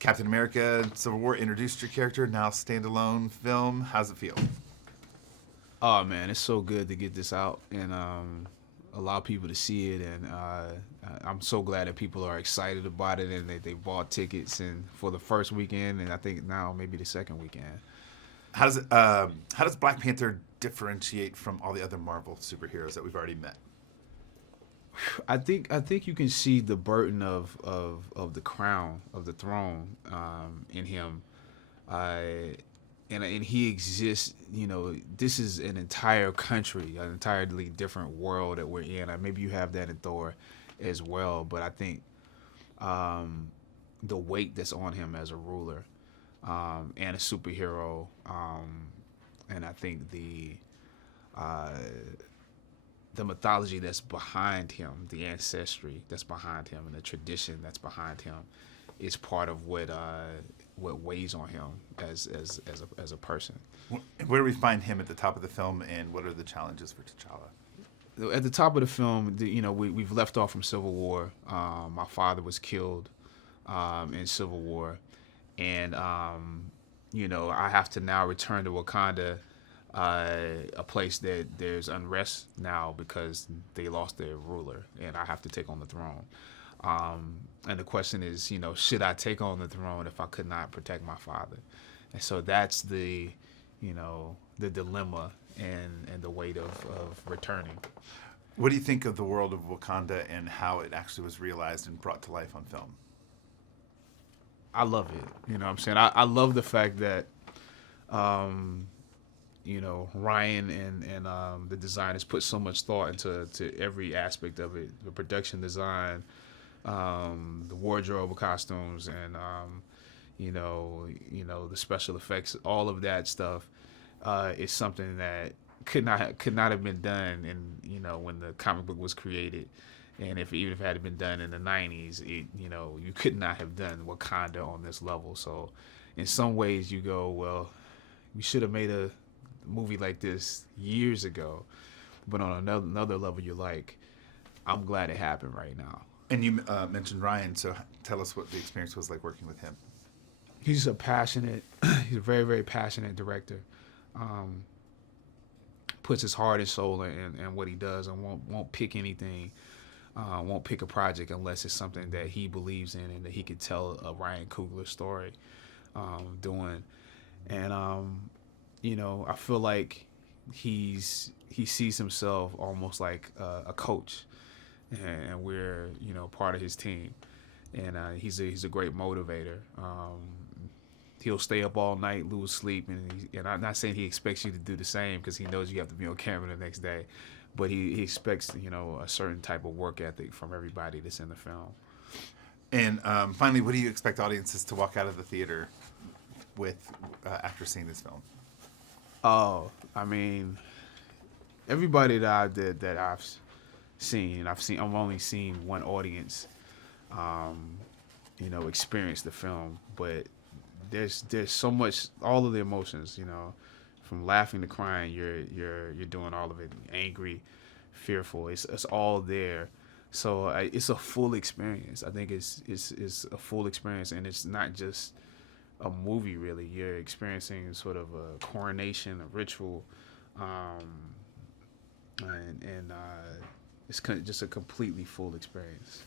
Captain America Civil War introduced your character, now standalone film. How's it feel? Oh man, it's so good to get this out and allow people to see it, and I'm so glad that people are excited about it and they bought tickets and for the first weekend, and I think now maybe the second weekend. How does Black Panther differentiate from all the other Marvel superheroes that we've already met? I think you can see the burden of the crown of the throne in him, and he exists. You know, this is an entire country, an entirely different world that we're in. Maybe you have that in Thor as well, but I think the weight that's on him as a ruler and a superhero, and I think the mythology that's behind him, the ancestry that's behind him, and the tradition that's behind him is part of what weighs on him as a person. Where do we find him at the top of the film, and what are the challenges for T'Challa? At the top of the film, we've left off from Civil War. My father was killed in Civil War, and I have to now return to Wakanda, a place that there's unrest now because they lost their ruler, and I have to take on the throne. And the question is, should I take on the throne if I could not protect my father? And so that's the dilemma and the weight of returning. What do you think of the world of Wakanda and how it actually was realized and brought to life on film? I love it. You know what I'm saying? I love the fact that, Ryan and the designers put so much thought into every aspect of it. The production design, the wardrobe costumes, and, the special effects, all of that stuff is something that could not have been done when the comic book was created. And even if it had been done in the 90s, you could not have done Wakanda on this level. So in some ways you go, well, we should have made a movie like this years ago. But on another level, you're like, I'm glad it happened right now. And you mentioned Ryan, so tell us what the experience was like working with him. He's a very, very passionate director. Puts his heart and soul in what he does, and won't pick anything. Won't pick a project unless it's something that he believes in and that he could tell a Ryan Coogler story doing. And, I feel like he sees himself almost like a coach, and we're, part of his team. And he's a great motivator. He'll stay up all night, lose sleep, and I'm not saying he expects you to do the same because he knows you have to be on camera the next day. But he expects, a certain type of work ethic from everybody that's in the film. And finally, what do you expect audiences to walk out of the theater with after seeing this film? Oh, I mean, everybody that I've seen, I've only seen one audience, experience the film, but there's so much, all of the emotions, from laughing to crying, you're doing all of it. Angry, fearful, it's all there. So it's a full experience. I think it's a full experience, and it's not just a movie. Really, you're experiencing sort of a coronation, a ritual, and it's just a completely full experience.